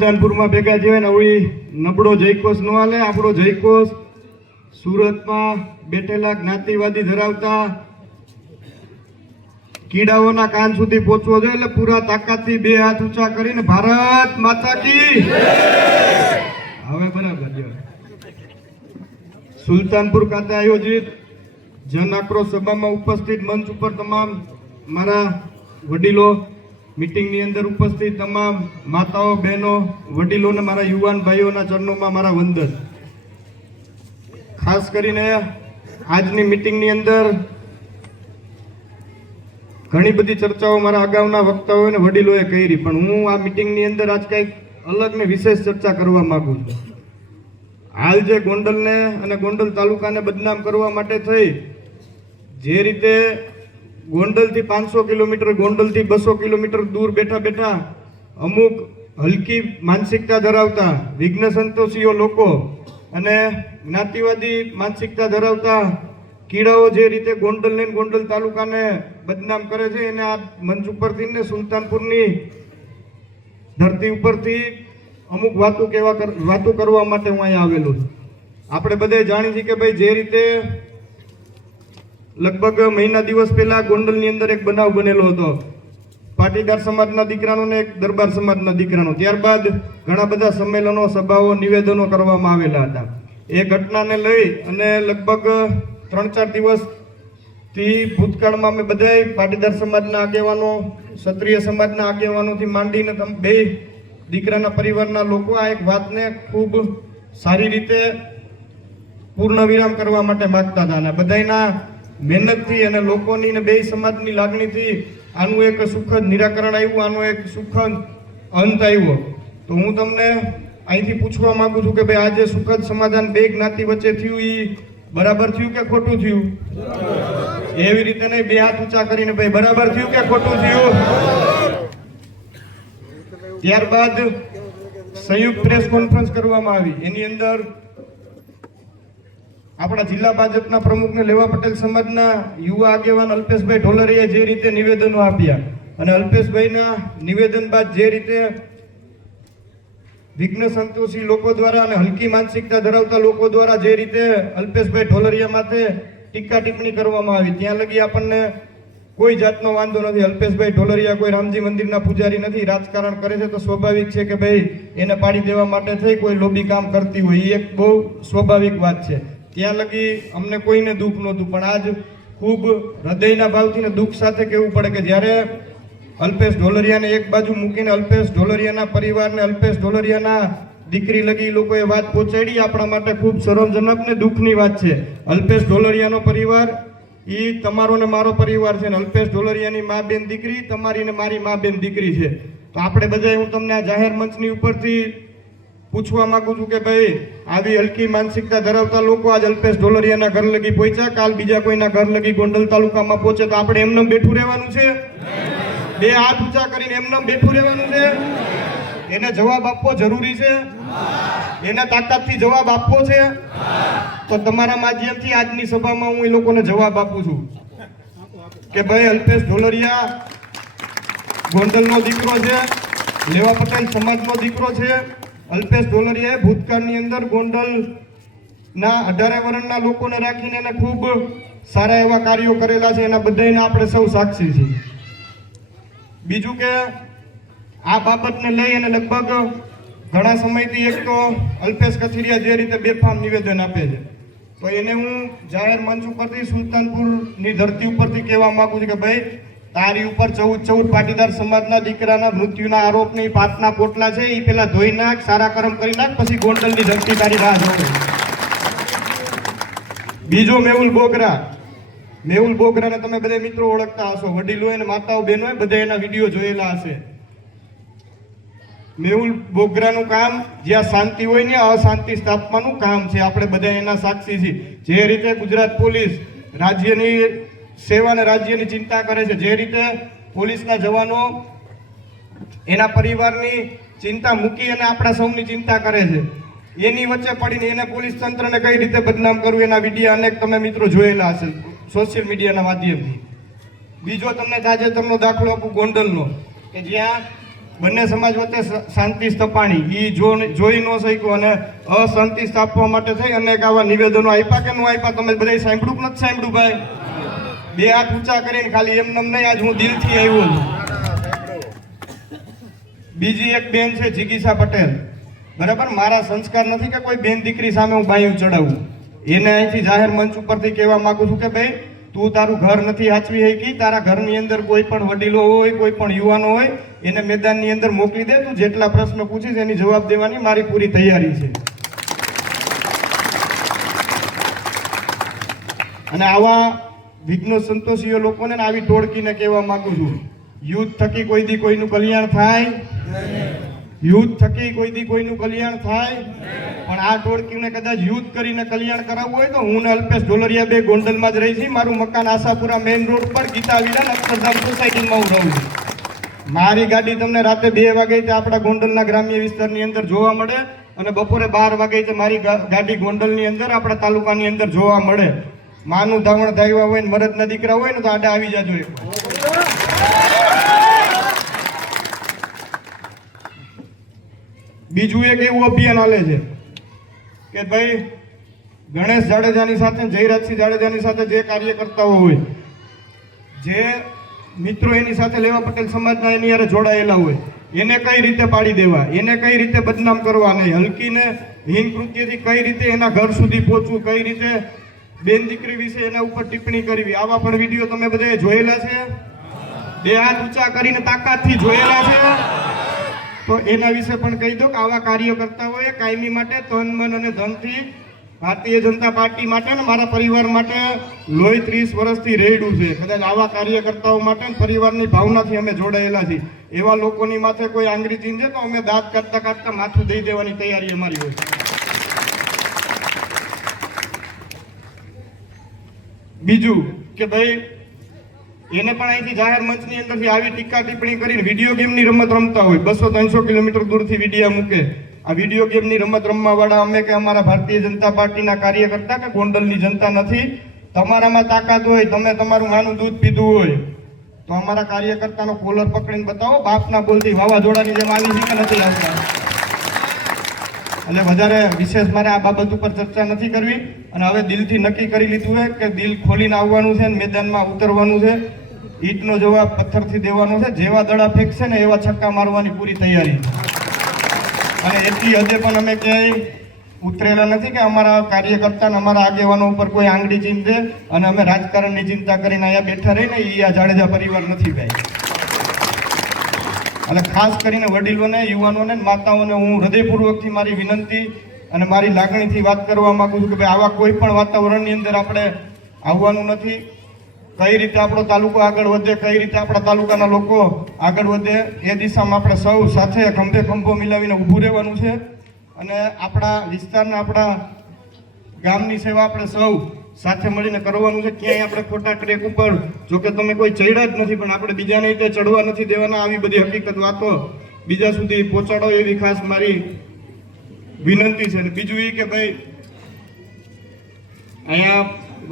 સુલતાનપુરમાં ભેગા જેવાય ને હવે નબળો જયકોષ ન હાલે આપણો જયકોષ સુરતમાં બેઠેલા જ્ઞાતિવાદી ધરાવતા કીડાઓના કાન સુધી પહોંચવો જોઈએ એટલે પૂરા તાકાતથી બે હાથ ઊંચા કરીને ભારત માતા કી હવે બરાબર સુલતાનપુર ખાતે આયોજિત જન આક્રોશ સભામાં ઉપસ્થિત મંચ ઉપર તમામ મારા વડીલો મિટિંગની અંદર ઉપસ્થિત તમામ માતાઓ બહેનો વડીલોને મારા યુવાન ભાઈઓના ચરણોમાં મારા વંદન ખાસ કરીને આજની મિટિંગની અંદર ઘણી બધી ચર્ચાઓ મારા અગાઉના વક્તાઓને વડીલોએ કરી પણ હું આ મિટિંગની અંદર આજ કંઈક અલગ ને વિશેષ ચર્ચા કરવા માગું છું હાલ જે ગોંડલને અને ગોંડલ તાલુકાને બદનામ કરવા માટે થઈ જે રીતે ગોંડલથી પાંચસો કિલોમીટર ગોંડલથી બસો કિલોમીટર દૂર બેઠા બેઠા અમુક હલકી માનસિકતા ધરાવતા વિઘ્ન સંતોષીઓ લોકો અને જ્ઞાતિવાદી માનસિકતા ધરાવતા કીડાઓ જે રીતે ગોંડલ ને ગોંડલ તાલુકાને બદનામ કરે છે એને આ મંચ ઉપરથી ને સુલતાનપુરની ધરતી ઉપરથી અમુક વાતો કહેવા વાતો કરવા માટે હું અહીંયા આવેલો છું આપણે બધે જાણીએ છીએ કે ભાઈ જે રીતે લગભગ મહિના દિવસ પહેલાં ગોંડલની અંદર એક બનાવ બનેલો હતો પાટીદાર સમાજના દીકરાનો ને એક દરબાર સમાજના દીકરાનો ત્યારબાદ ઘણા બધા સંમેલનો સભાઓ નિવેદનો કરવામાં આવેલા હતા એ ઘટનાને લઈ અને લગભગ ત્રણ ચાર દિવસથી ભૂતકાળમાં અમે બધાય પાટીદાર સમાજના આગેવાનો ક્ષત્રિય સમાજના આગેવાનોથી માંડીને તમે બે દીકરાના પરિવારના લોકો આ એક વાતને ખૂબ સારી રીતે પૂર્ણ વિરામ કરવા માટે માગતા હતા અને બધાના મહેનતથી અને લોકોની ને બે સમાજની લાગણીથી આનું એક સુખદ નિરાકરણ આવ્યું આનું એક સુખદ અંત આવ્યો તો હું તમને અહીંથી પૂછવા માગું છું કે ભાઈ આજે સુખદ સમાધાન બે જ્ઞાતિ વચ્ચે થયું એ બરાબર થયું કે ખોટું થયું એવી રીતે નહીં બે હાથ ઊંચા કરીને ભાઈ બરાબર થયું કે ખોટું થયું ત્યારબાદ સંયુક્ત પ્રેસ કોન્ફરન્સ કરવામાં આવી એની અંદર આપણા જિલ્લા ભાજપના પ્રમુખને લેવા પટેલ સમાજના યુવા આગેવાન અલ્પેશભાઈ ઢોલરીએ જે રીતે નિવેદનો આપ્યા અને અલ્પેશભાઈના નિવેદન બાદ જે રીતે વિઘ્ન સંતોષી લોકો દ્વારા અને હલકી માનસિકતા ધરાવતા લોકો દ્વારા જે રીતે અલ્પેશભાઈ ઢોલરિયા માથે ટીકા ટિપ્પણી કરવામાં આવી ત્યાં લગી આપણને કોઈ જાતનો વાંધો નથી અલ્પેશભાઈ ઢોલરિયા કોઈ રામજી મંદિરના પૂજારી નથી રાજકારણ કરે છે તો સ્વાભાવિક છે કે ભાઈ એને પાડી દેવા માટે થઈ કોઈ લોબી કામ કરતી હોય એ એક બહુ સ્વાભાવિક વાત છે ત્યાં લગી અમને કોઈને દુઃખ નહોતું પણ આજ ખૂબ હૃદયના ભાવથી દુઃખ સાથે કહેવું પડે કે જ્યારે અલ્પેશ ઢોલરિયાને એક બાજુ મૂકીને અલ્પેશ ઢોલરિયાના પરિવારને અલ્પેશ ઢોલરિયાના દીકરી લગી લોકોએ વાત પહોંચાડી આપણા માટે ખૂબ શરમજનક ને દુઃખની વાત છે અલ્પેશ ઢોલરિયાનો પરિવાર એ તમારો ને મારો પરિવાર છે ને અલ્પેશ ઢોલરિયાની મા બેન દીકરી તમારી ને મારી મા બેન દીકરી છે તો આપણે બધાએ હું તમને આ જાહેર મંચની ઉપરથી પૂછવા માંગુ છું કે ભાઈ આવી હલકી માનસિકતા ધરાવતા લોકો આજ અલ્પેશ ઢોલરિયાના ઘર લગી પહોંચ્યા કાલ બીજા કોઈના ઘર લગી ગોંડલ તાલુકામાં પહોંચે તો આપણે એમને બેઠું રહેવાનું છે બે હાથ ઊંચા કરીને એમને બેઠું રહેવાનું છે એને જવાબ આપવો જરૂરી છે એને તાકાતથી જવાબ આપવો છે તો તમારા માધ્યમથી આજની સભામાં હું એ લોકોને જવાબ આપું છું કે ભાઈ અલ્પેશ ઢોલરિયા ગોંડલનો દીકરો છે લેવા પટેલ સમાજનો દીકરો છે અલ્પેશ ઢોલરિયાએ ભૂતકાળની અંદર ગોંડલના અઢારે વર્ણના લોકોને રાખીને એને ખૂબ સારા એવા કાર્યો કરેલા છે એના બધાને આપણે સૌ સાક્ષી છીએ બીજું કે આ બાબતને લઈ અને લગભગ ઘણા સમયથી એક તો અલ્પેશ કથિરિયા જે રીતે બેફામ નિવેદન આપે છે તો એને હું જાહેર મંચ ઉપરથી સુલતાનપુરની ધરતી ઉપરથી કહેવા માગું છું કે ભાઈ તારી ઉપર ચૌદ ચૌદ પાટીદાર સમાજના દીકરાના મૃત્યુના આરોપની પાપના પોટલા છે એ પેલા ધોઈ નાખ સારા કરમ કરી નાખ પછી ગોંડલની ધરતી તારી રાહ જોવે બીજો મેહુલ બોગરા મેહુલ બોગરાને તમે બધે મિત્રો ઓળખતા હશો વડીલો અને માતાઓ બહેનો બધા એના વિડીયો જોયેલા હશે મેહુલ બોગરાનું કામ જ્યાં શાંતિ હોય ને અશાંતિ સ્થાપવાનું કામ છે આપણે બધા એના સાક્ષી છીએ જે રીતે ગુજરાત પોલીસ રાજ્યની સેવા અને રાજ્યની ચિંતા કરે છે જે રીતે પોલીસના જવાનો એના પરિવારની ચિંતા મૂકી અને આપણા સૌની ચિંતા કરે છે એની વચ્ચે પડીને એને પોલીસ તંત્રને કઈ રીતે બદનામ કરવું એના વિડીયો અનેક તમે મિત્રો જોયેલા હશે સોશિયલ મીડિયાના માધ્યમથી બીજો તમને તાજેતરનો દાખલો આપું ગોંડલનો કે જ્યાં બંને સમાજ વચ્ચે શાંતિ સ્થપાણી એ જો જોઈ ન શક્યો અને અશાંતિ સ્થાપવા માટે થઈ અનેક આવા નિવેદનો આપ્યા કે નું આપ્યા તમે બધા સાંભળ્યું નથી સાંભળ્યું ભાઈ બે હાથ ઊંચા કરીને ખાલી એમ નમ નહીં આજ હું દિલથી આવ્યો છું બીજી એક બેન છે જિગીસા પટેલ બરાબર મારા સંસ્કાર નથી કે કોઈ બેન દીકરી સામે હું બાયું ચડાવું એને અહીંથી જાહેર મંચ ઉપરથી કહેવા માંગુ છું કે ભાઈ તું તારું ઘર નથી હાચવી શકી તારા ઘરની અંદર કોઈ પણ વડીલો હોય કોઈ પણ યુવાનો હોય એને મેદાનની અંદર મોકલી દે તું જેટલા પ્રશ્ન પૂછીશ એની જવાબ દેવાની મારી પૂરી તૈયારી છે અને આવા વિઘ્નો સંતોષીઓ લોકોને આવી ટોળકીને કહેવા માંગુ છું યુદ્ધ થકી કોઈ દી કોઈનું કલ્યાણ થાય યુદ્ધ થકી કોઈ દી કોઈનું કલ્યાણ થાય પણ આ ટોળકીને કદાચ યુદ્ધ કરીને કલ્યાણ કરાવવું હોય તો હું ને અલ્પેશ ઢોલરિયા બે ગોંડલમાં જ રહી છીએ મારું મકાન આશાપુરા મેઇન રોડ પર ગીતા વિરાન અક્ષરધામ સોસાયટીમાં હું રહું છું મારી ગાડી તમને રાતે બે વાગે આપણા ગોંડલના ગ્રામ્ય વિસ્તારની અંદર જોવા મળે અને બપોરે બાર વાગે મારી ગાડી ગોંડલની અંદર આપણા તાલુકાની અંદર જોવા મળે માનું ધાવણ ધાવ્યા હોય ને મરદના દીકરા હોય ને તો આડા આવી જાજો એક બીજું એક એવું અભિયાન હાલે છે કે ભાઈ ગણેશ જાડેજાની સાથે જયરાજસિંહ જાડેજાની સાથે જે કાર્યકર્તાઓ હોય જે મિત્રો એની સાથે લેવા પટેલ સમાજના એની યારે જોડાયેલા હોય એને કઈ રીતે પાડી દેવા એને કઈ રીતે બદનામ કરવા નહીં હલકીને હિન કૃત્યથી કઈ રીતે એના ઘર સુધી પહોંચવું કઈ રીતે બેન દીકરી વિશે એના ઉપર ટિપ્પણી કરવી આવા પણ વિડીયો તમે બધે જોયેલા છે બે હાથ ઊંચા કરીને તાકાતથી જોયેલા છે તો એના વિશે પણ કહી દો કે આવા કાર્યકર્તાઓએ કાયમી માટે તન મન અને ધનથી ભારતીય જનતા પાર્ટી માટે ને મારા પરિવાર માટે લોહી ત્રીસ વર્ષથી રેડું છે કદાચ આવા કાર્યકર્તાઓ માટે પરિવારની ભાવનાથી અમે જોડાયેલા છીએ એવા લોકોની માથે કોઈ આંગળી ચીંધે તો અમે દાંત કાઢતા કાઢતા માથું દઈ દેવાની તૈયારી અમારી હોય છે બીજું કે ભાઈ એને પણ અહીંથી જાહેર મંચની અંદરથી આવી ટીકા ટિપ્પણી કરીને વિડીયો ગેમની રમત રમતા હોય બસો ત્રણસો કિલોમીટર દૂરથી વિડીયા મૂકે આ વિડીયો ગેમની રમત રમવાવાળા અમે કે અમારા ભારતીય જનતા પાર્ટીના કાર્યકર્તા કે ગોંડલની જનતા નથી તમારામાં તાકાત હોય તમે તમારું માનું દૂધ પીધું હોય તો અમારા કાર્યકર્તાનો કોલર પકડીને બતાવો બાપના બોલથી વાવાઝોડાની જેમ આવી છે નથી આવતા એટલે વધારે વિશેષ મારે આ બાબત ઉપર ચર્ચા નથી કરવી અને હવે દિલથી નક્કી કરી લીધું છે કે દિલ ખોલીને આવવાનું છે અને મેદાનમાં ઉતરવાનું છે ઈટનો જવાબ પથ્થરથી દેવાનો છે જેવા દડા ફેંકશે ને એવા છક્કા મારવાની પૂરી તૈયારી અને એટલી હદે પણ અમે ક્યાંય ઉતરેલા નથી કે અમારા કાર્યકર્તા અમારા આગેવાનો ઉપર કોઈ આંગળી ચીંધે અને અમે રાજકારણની ચિંતા કરીને અહીંયા બેઠા રહીને એ આ જાડેજા પરિવાર નથી ભાઈ અને ખાસ કરીને વડીલોને યુવાનોને માતાઓને હું હૃદયપૂર્વકથી મારી વિનંતી અને મારી લાગણીથી વાત કરવા માગું છું કે ભાઈ આવા કોઈ પણ વાતાવરણની અંદર આપણે આવવાનું નથી કઈ રીતે આપણો તાલુકો આગળ વધે કઈ રીતે આપણા તાલુકાના લોકો આગળ વધે એ દિશામાં આપણે સૌ સાથે ખંભે ખંભો મિલાવીને ઊભું રહેવાનું છે અને આપણા વિસ્તારના આપણા ગામની સેવા આપણે સૌ સાથે મળીને કરવાનું છે ક્યાંય આપણે ખોટા ટ્રેક ઉપર જોકે તમે કોઈ ચડ્યા જ નથી પણ આપણે બીજાને રીતે ચડવા નથી દેવાના આવી બધી હકીકત વાતો બીજા સુધી પહોંચાડો એવી ખાસ મારી વિનંતી છે અને બીજું એ કે ભાઈ અહીંયા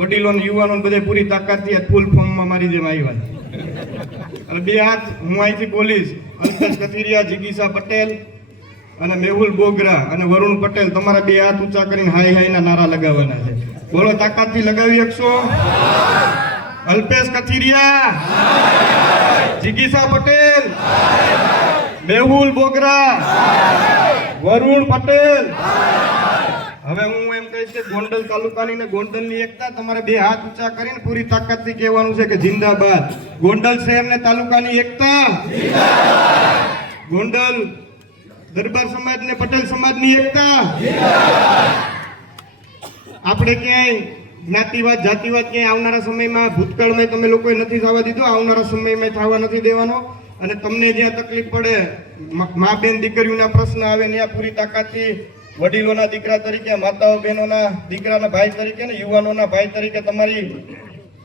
વડીલો યુવાનો બધે પૂરી તાકાતથી ફૂલ ફોર્મમાં મારી જેમ આવ્યા અને બે હાથ હું અહીંથી બોલીશ અલ્પેશ કથિરિયા જિગીસા પટેલ અને મેહુલ બોગરા અને વરુણ પટેલ તમારા બે હાથ ઊંચા કરીને હાય હાયના નારા લગાવવાના છે બોલો તાકાતથી લગાવી શકશો અલ્પેશ કથિરિયા જિગીસા પટેલ મેહુલ બોગરા વરુણ પટેલ હવે હું એમ કહીશ કે ગોંડલ તાલુકાની ને ગોંડલની એકતા તમારે બે હાથ ઊંચા કરીને પૂરી તાકાતથી કહેવાનું છે કે જિંદાબાદ ગોંડલ શહેર ને તાલુકાની એકતા ગોંડલ દરબાર સમાજ ને પટેલ સમાજની એકતા આપણે ક્યાંય જ્ઞાતિવાદ જાતિવાદ ક્યાંય આવનારા સમયમાં ભૂતકાળમાં તમે લોકોએ નથી થવા દીધો આવનારા સમયમાં થવા નથી દેવાનો અને તમને જ્યાં તકલીફ પડે મા બેન દીકરીઓના પ્રશ્ન આવે ત્યાં પૂરી તાકાતથી વડીલોના દીકરા તરીકે માતાઓ બહેનોના દીકરાના ભાઈ તરીકે ને યુવાનોના ભાઈ તરીકે તમારી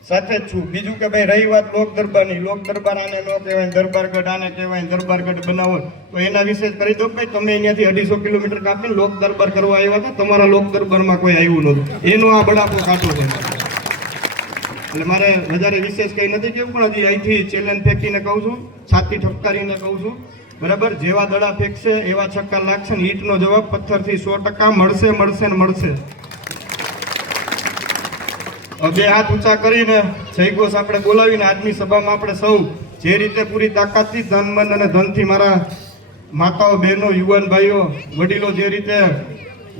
સાથે જ છું બીજું કે ભાઈ રહી વાત લોક દરબારની લોક દરબાર આને ન કહેવાય દરબારગઢ આને કહેવાય દરબારગઢ બનાવો તો એના વિશે કરી દો ભાઈ તમે અહીંયાથી અઢીસો કિલોમીટર કાપીને લોક દરબાર કરવા આવ્યા હતા તમારા લોક દરબારમાં કોઈ આવ્યું નહોતું એનો આ બડાપો કાઢો છે એટલે મારે વધારે વિશેષ કંઈ નથી કેવું પણ હજી અહીંથી ચેલેન ફેંકીને કહું છું છાતી ઠપકારીને કહું છું બરાબર જેવા દડા ફેંકશે એવા છક્કા લાગશે ને ઈટનો જવાબ પથ્થરથી સો ટકા મળશે મળશે ને મળશે બે હાથ ઊંચા કરીને જયઘોષ આપણે બોલાવીને આજની સભામાં આપણે સૌ જે રીતે પૂરી તાકાતથી ધન મન અને ધનથી મારા માતાઓ બહેનો યુવાન ભાઈઓ વડીલો જે રીતે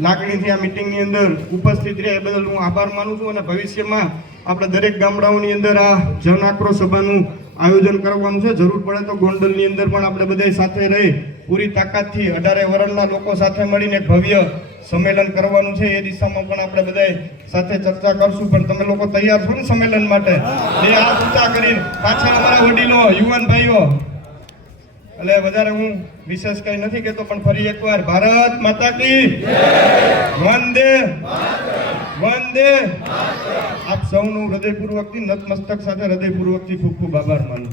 લાગણીથી આ મિટિંગની અંદર ઉપસ્થિત રહ્યા એ બદલ હું આભાર માનું છું અને ભવિષ્યમાં આપણે દરેક ગામડાઓની અંદર આ જન આક્રોશ સભાનું આયોજન કરવાનું છે જરૂર પડે તો ગોંડલની અંદર પણ આપણે બધા સાથે રહી પૂરી તાકાતથી અઢારે વરણના લોકો સાથે મળીને ભવ્ય સંમેલન કરવાનું છે એ દિશામાં પણ આપણે બધા સાથે ચર્ચા કરશું પણ તમે લોકો તૈયાર છો ને સંમેલન માટે એ આ ચર્ચા કરી પાછા અમારા વડીલો યુવાન ભાઈઓ એટલે વધારે હું વિશેષ કઈ નથી કહેતો પણ ફરી એકવાર ભારત માતા કી વંદે વંદે આપ સૌનું હૃદયપૂર્વકથી નતમસ્તક સાથે હૃદયપૂર્વકથી ખૂબ ખૂબ આભાર માનું